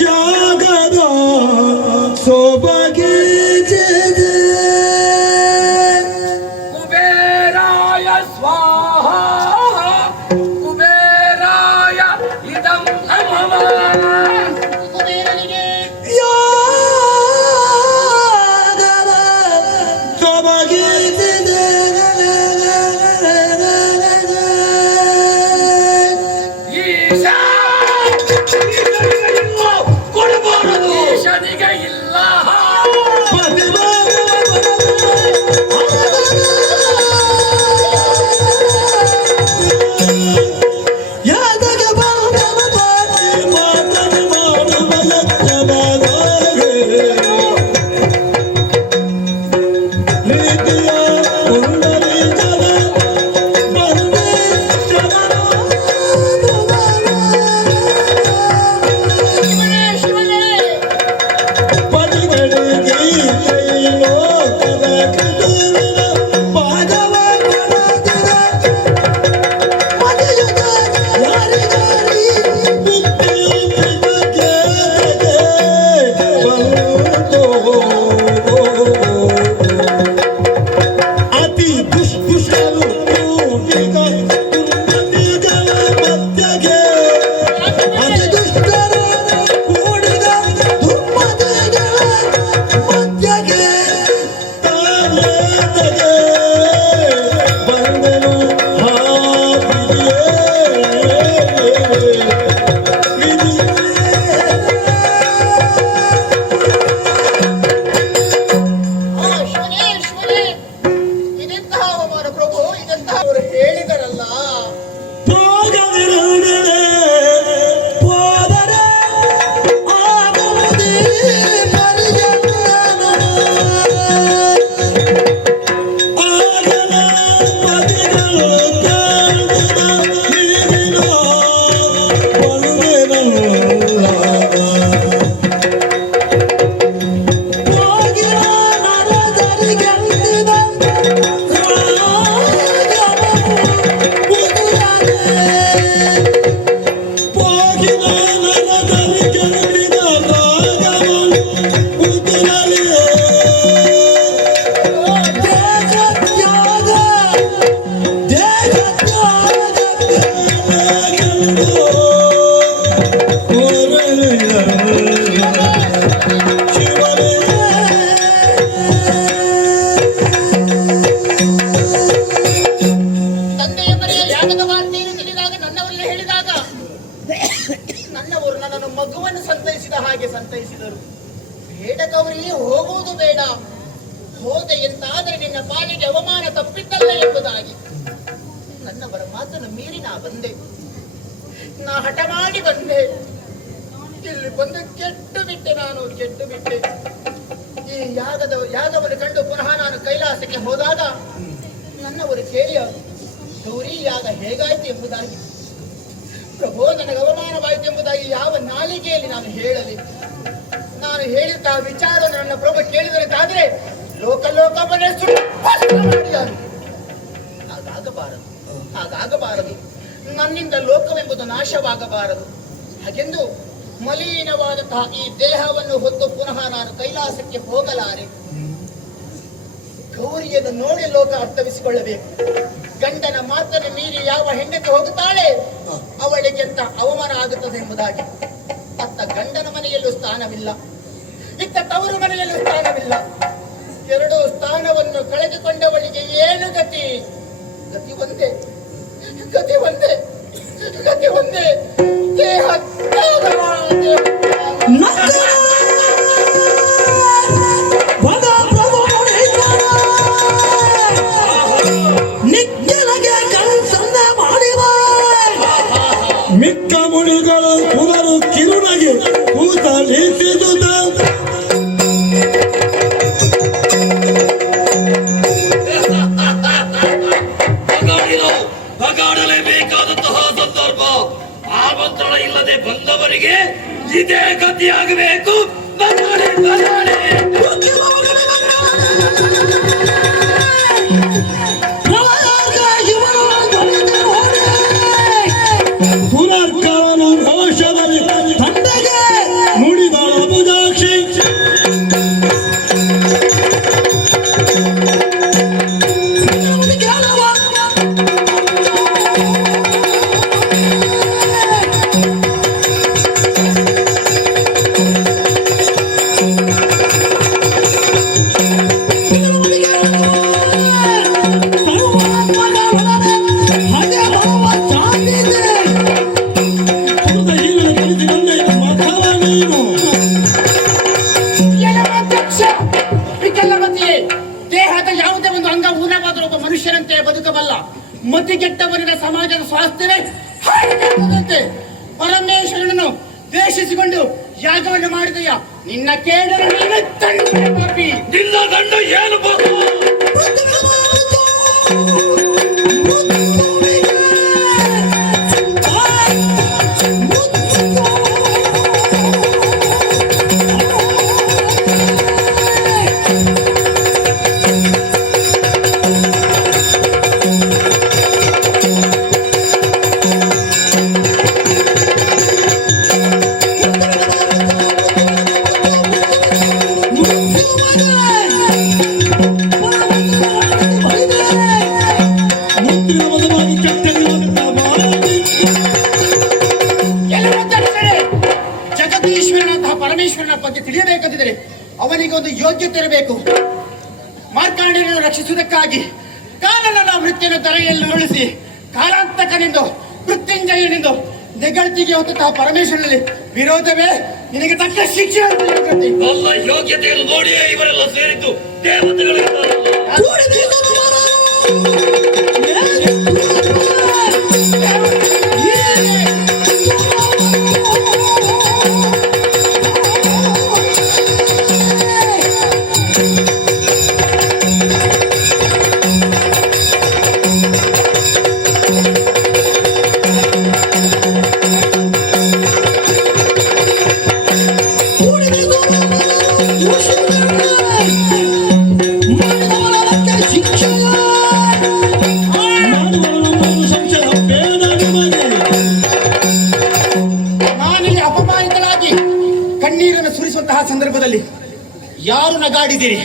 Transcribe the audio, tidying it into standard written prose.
ಯಾಗದ ಸೊಬಗೆ ಕುಬೇರಾಯ ಸ್ವಾಹ ಕುಬೇರಾಯ ಇದಂ ನಮಃ ಕುಬೇರನಿಗೆ ಯಾಗದ ಸೊಬಗೆ ಮಗುವನ್ನು ಸಂತೈಸಿದ ಹಾಗೆ ಸಂತೈಸಿದರು. ಬೇಡ ಗೌರಿ, ಹೋಗುವುದು ಬೇಡ. ಹೋದೆ ಎಂತಾದರೆ ನಿನ್ನ ಪಾಲಿಗೆ ಅವಮಾನ ತಪ್ಪಿದ್ದಲ್ಲ ಎಂಬುದಾಗಿ ನನ್ನವರ ಮಾತನ್ನು ಮೀರಿ ನಾ ಬಂದೆ. ನಾ ಹಠ ಮಾಡಿ ಬಂದೆ. ಇಲ್ಲಿ ಬಂದು ಕೆಟ್ಟು ಬಿಟ್ಟೆ. ನಾನು ಕೆಟ್ಟು ಬಿಟ್ಟೆ. ಈ ಯಾಗವನ್ನು ಕಂಡು ಪುನಃ ನಾನು ಕೈಲಾಸಕ್ಕೆ ಹೋದಾಗ ನನ್ನವರು ಕೇಳಿ, ಗೌರಿ ಯಾಗ ಹೇಗಾಯ್ತು ಎಂಬುದಾಗಿ. ಪ್ರಭೋ, ನನಗೆ ಅವಮಾನವಾಯಿತು ಎಂಬುದಾಗಿ ಯಾವ ನಾಲಿಗೆಯಲ್ಲಿ ನಾನು ಹೇಳಲಿ? ನಾನು ಹೇಳಿದ ವಿಚಾರ ನನ್ನ ಪ್ರಭು ಕೇಳಿದಂತಾದ್ರೆ ಲೋಕವನ್ನೇ ಮಾಡಿದನು. ಹಾಗಾಗಬಾರದು. ನನ್ನಿಂದ ಲೋಕವೆಂಬುದು ನಾಶವಾಗಬಾರದು. ಹಾಗೆಂದು ಮಲಿನವಾದಂತಹ ಈ ದೇಹವನ್ನು ಹೊತ್ತು ಪುನಃ ನಾನು ಕೈಲಾಸಕ್ಕೆ ಹೋಗಲಾರೆ. ಗೌರಿಯನ್ನು ನೋಡಿ ಲೋಕ ಅರ್ಥವಿಸಿಕೊಳ್ಳಬೇಕು. ಗಂಡನ ಮಾತನ್ನು ಮೀರಿ ಯಾವ ಹೆಂಡತಿ ಹೋಗುತ್ತಾಳೆ ಅವಳಿಗೆ ಅಂತ ಅವಮಾನ ಆಗುತ್ತದೆ ಎಂಬುದಾಗಿ. ಅತ್ತ ಗಂಡನ ಮನೆಯಲ್ಲೂ ಸ್ಥಾನವಿಲ್ಲ, ಇತ್ತ ತವರು ಮನೆಯಲ್ಲೂ ಸ್ಥಾನವಿಲ್ಲ. ಎರಡೂ ಸ್ಥಾನವನ್ನು ಕಳೆದುಕೊಂಡವಳಿಗೆ ಏನು ಗತಿ? ಗತಿ ಒಂದೇ, ಗತಿ ಒಂದೇ, ಗತಿ ಒಂದೇ. ದೇಹ ಮಿಕ್ಕ ಮುನಿಗಳು ಕುಲರು ಕಿರುನಗೆ ಕೂತಲಿಸಿದುದ ಬಗಾಡಲೇಬೇಕಾದಂತಹ ಸಂದರ್ಭ. ಆಮಂತ್ರಣ ಇಲ್ಲದೆ ಬಂದವರಿಗೆ ಇದೇ ಗತಿಯಾಗಬೇಕು. ಬಗಾಡೆ ಬಗಾಡೆ ಪುನರ್ಕರನ ಘೋಷದಲ್ಲಿ ತಂದೆಗೆ ನುಡಿದಳ ಅಬುಜಾಕ್ಷಿ ದೇಹದ ಯಾವುದೇ ಒಂದು ಅಂಗ ಊನವಾದರೂ ಒಬ್ಬ ಮನುಷ್ಯನಂತೆ ಬದುಕಬಲ್ಲ. ಮತಿಗೆಟ್ಟವರಿನ ಸಮಾಜದ ಸ್ವಾಸ್ಥ್ಯವೇ ಹಾಳಾಗುವುದಂತೆ. ಪರಮೇಶ್ವರನನ್ನು ದ್ವೇಷಿಸಿಕೊಂಡು ಯಾಗವನ್ನು ಮಾಡಿದೆಯಾ? ನಿನ್ನ ಕೇಳಲು ನೀನು ತಂಡ ಪಾಪಿ. ನಿನ್ನ ದಂಡ ಏನು ಬೇಕು? ಜಗದೀಶ್ವರನಂತಹ ಪರಮೇಶ್ವರನ ಬಗ್ಗೆ ತಿಳಿಯಬೇಕಂತಿದ್ದರೆ ಅವನಿಗೆ ಒಂದು ಯೋಗ್ಯತೆ ಇರಬೇಕು. ಮಾರ್ಕಾಂಡೇಯನನ್ನು ರಕ್ಷಿಸುವುದಕ್ಕಾಗಿ ಕಾಲನ ವೃತ್ತಿಯನ್ನು ತಲೆಯಲ್ಲಿ ಉರುಳಿಸಿ ಕಾಲಾಂತಕನೆಂದು ಮೃತ್ಯುಂಜಯನೆಂದು ನೆಗಳ್ತಿಗೆ ಹೊತ್ತಂತಹ ಪರಮೇಶ್ವರನಲ್ಲಿ ವಿರೋಧವೇ ನಿನಗೆ ತಕ್ಕ ಶಿಕ್ಷೆ ಅಂತ ಹೇಳ್ಕೊಳ್ತೀನಿ. ನನ್ನ ಯೋಗ್ಯತೆಯನ್ನು ನೋಡಿಯೇ ಇವರೆಲ್ಲ ಸೇರಿದ್ದು ದೇವತೆಗಳಿದ್ದಾರೆ. ನಾನಿಲ್ಲಿ ಅಪಮಾನಿತನಾಗಿ ಕಣ್ಣೀರನ್ನು ಸುರಿಸುವಂತಹ ಸಂದರ್ಭದಲ್ಲಿ ಯಾರು ನಗಾಡಿದ್ದೀರಿ?